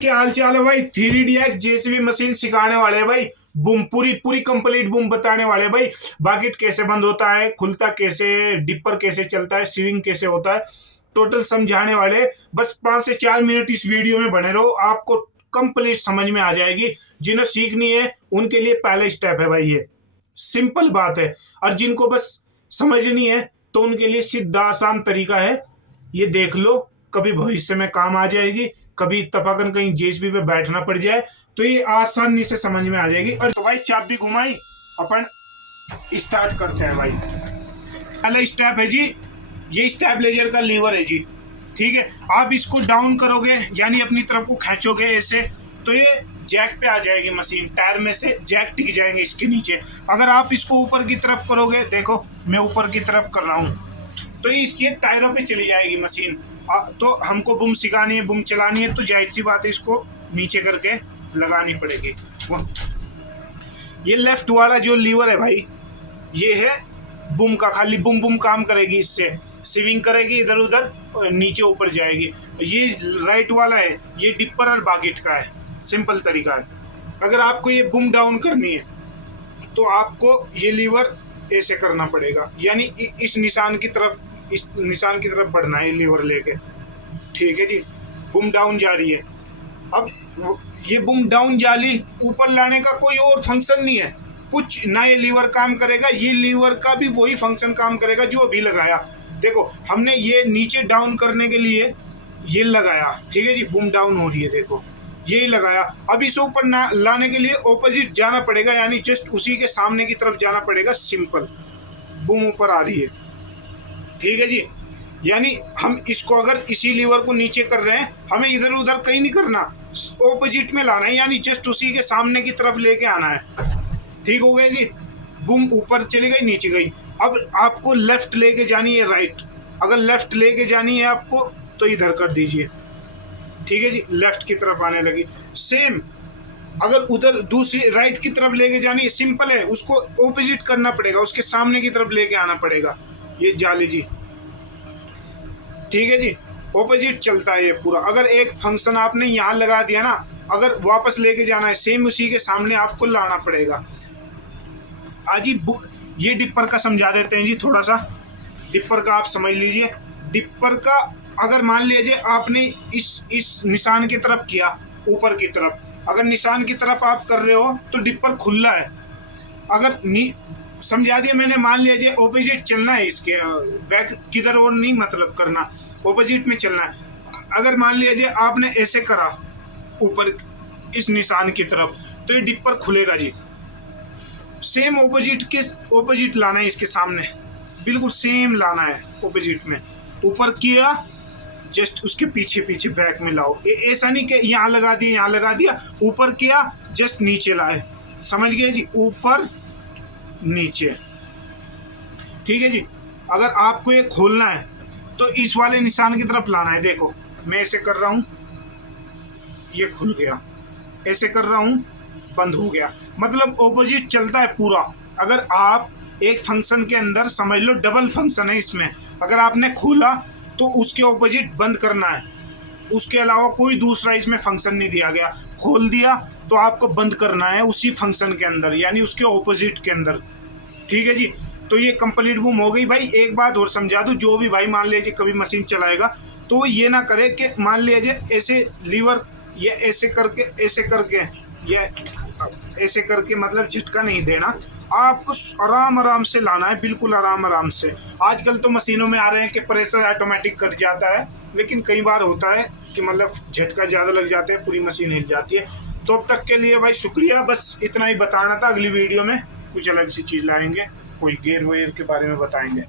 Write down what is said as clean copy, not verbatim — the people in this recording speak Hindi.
क्या हाल चाल है भाई। 3DX जेसीबी मशीन सिखाने वाले हैं भाई। बूम पूरी पूरी कंप्लीट बूम बताने वाले हैं भाई। बाकेट कैसे बंद होता है, खुलता कैसे, डिपर कैसे चलता है, स्विंग कैसे होता है, टोटल समझाने वाले। बस 5 से 4 मिनट इस वीडियो में बने रहो, आपको कंप्लीट समझ में आ जाएगी। जिन्हें सीखनी है उनके लिए पहला स्टेप है भाई, ये सिंपल बात है। और जिनको बस समझनी है तो उनके लिए सीधा आसान तरीका है, ये देख लो। कभी भविष्य में काम आ जाएगी, कभी इत्तफाकन कहीं जेसीबी पे बैठना पड़ जाए तो ये आसानी से समझ में आ जाएगी। और तो भाई चाबी घुमाई, अपन स्टार्ट करते हैं भाई। पहला स्टेप है जी, ये स्टेबलाइजर का लीवर है जी। ठीक है, आप इसको डाउन करोगे यानी अपनी तरफ को खींचोगे ऐसे, तो ये जैक पे आ जाएगी मशीन। टायर में से जैक टिक जाएंगे इसके नीचे। अगर आप इसको ऊपर की तरफ करोगे, देखो मैं ऊपर की तरफ कर रहा हूँ, तो ये इसके टायरों पे चली जाएगी मशीन। तो हमको बूम सिखानी है, बूम चलानी है, तो जाहिर सी बात है इसको नीचे करके लगानी पड़ेगी। ये लेफ्ट वाला जो लीवर है भाई, ये है बूम का, खाली बूम बूम काम करेगी, इससे स्विंग करेगी इधर उधर, नीचे ऊपर जाएगी। ये राइट वाला है, ये डिपर और बाकेट का है। सिंपल तरीका है। अगर आपको ये बूम डाउन करनी है तो आपको ये लीवर ऐसे करना पड़ेगा, यानी इस निशान की तरफ, इस निशान की तरफ बढ़ना है लीवर लेके। ठीक है जी, बूम डाउन जा रही है। अब ये बूम डाउन जाली ऊपर लाने का कोई और फंक्शन नहीं है कुछ ना। ये लीवर काम करेगा, ये लीवर का भी वही फंक्शन काम करेगा जो अभी लगाया। देखो हमने ये नीचे डाउन करने के लिए ये लगाया, ठीक है जी, बूम डाउन हो रही है, देखो यही लगाया। अब इसे ऊपर लाने के लिए ऑपोजिट जाना पड़ेगा, यानी जस्ट उसी के सामने की तरफ जाना पड़ेगा। सिंपल, बूम ऊपर आ रही है। ठीक है जी, यानी हम इसको अगर इसी लीवर को नीचे कर रहे हैं, हमें इधर उधर कहीं नहीं करना, ऑपोजिट में लाना है, यानी जस्ट उसी के सामने की तरफ लेके आना है। ठीक हो गया जी, बूम ऊपर चली गई, नीचे गई। अब आपको लेफ्ट लेके जानी है, राइट। अगर लेफ्ट लेके जानी है आपको तो इधर कर दीजिए। ठीक है जी, लेफ्ट की तरफ आने लगी। सेम अगर उधर दूसरी राइट की तरफ लेके जानी है, सिंपल है, उसको ऑपोजिट करना पड़ेगा, उसके सामने की तरफ लेके आना पड़ेगा। ये जाली जी, ठीक है जी, ऑपोजिट चलता है ये पूरा। अगर एक फंक्शन आपने यहाँ लगा दिया ना, अगर वापस लेके जाना है सेम उसी के सामने आपको लाना पड़ेगा। आज ये डिपर का समझा देते हैं जी थोड़ा सा। डिपर का आप समझ लीजिए। डिपर का अगर मान लीजिए आपने इस निशान की तरफ किया, ऊपर की तरफ, अगर निशान की तरफ आप कर रहे हो तो डिपर खुला है। अगर समझा दिया मैंने, मान लीजिए ऑपोजिट चलना है, इसके बैक किधर और नहीं मतलब करना, ऑपोजिट में चलना है। अगर मान लीजिए आपने ऐसे करा ऊपर इस निशान की तरफ, तो ये डिपर खुलेगा जी। सेम ऑपोजिट लाना है, इसके सामने बिल्कुल सेम लाना है, ऑपोजिट में। ऊपर किया जस्ट उसके पीछे पीछे बैक में लाओ। ऐसा नहीं कि यहाँ लगा दिया यहाँ लगा दिया, ऊपर किया जस्ट नीचे लाए। समझ गए जी, ऊपर नीचे। ठीक है जी, अगर आपको ये खोलना है तो इस वाले निशान की तरफ लाना है। देखो मैं ऐसे कर रहा हूँ, ये खुल गया, ऐसे कर रहा हूँ, बंद हो गया, मतलब ऑपोजिट चलता है पूरा। अगर आप एक फंक्शन के अंदर समझ लो डबल फंक्शन है इसमें, अगर आपने खोला तो उसके ऑपोजिट बंद करना है, उसके अलावा कोई दूसरा इसमें फंक्शन नहीं दिया गया। खोल दिया तो आपको बंद करना है उसी फंक्शन के अंदर, यानी उसके ऑपोजिट के अंदर। ठीक है जी, तो ये कंप्लीट बूम हो गई भाई। एक बात और समझा दूं, जो भी भाई मान लीजिए कभी मशीन चलाएगा तो वो ये ना करे कि मान लीजिए ऐसे लीवर या ऐसे करके या ऐसे करके, मतलब झटका नहीं देना, आपको आराम से लाना है, बिल्कुल आराम से। आजकल तो मशीनों में आ रहे हैं कि प्रेशर ऑटोमेटिक कट जाता है, लेकिन कई बार होता है कि मतलब झटका ज़्यादा लग जाता है, पूरी मशीन हिल जाती है। तो अब तक के लिए भाई शुक्रिया, बस इतना ही बताना था। अगली वीडियो में कुछ अलग सी चीज़ लाएंगे, कोई गेयर वेयर के बारे में बताएंगे।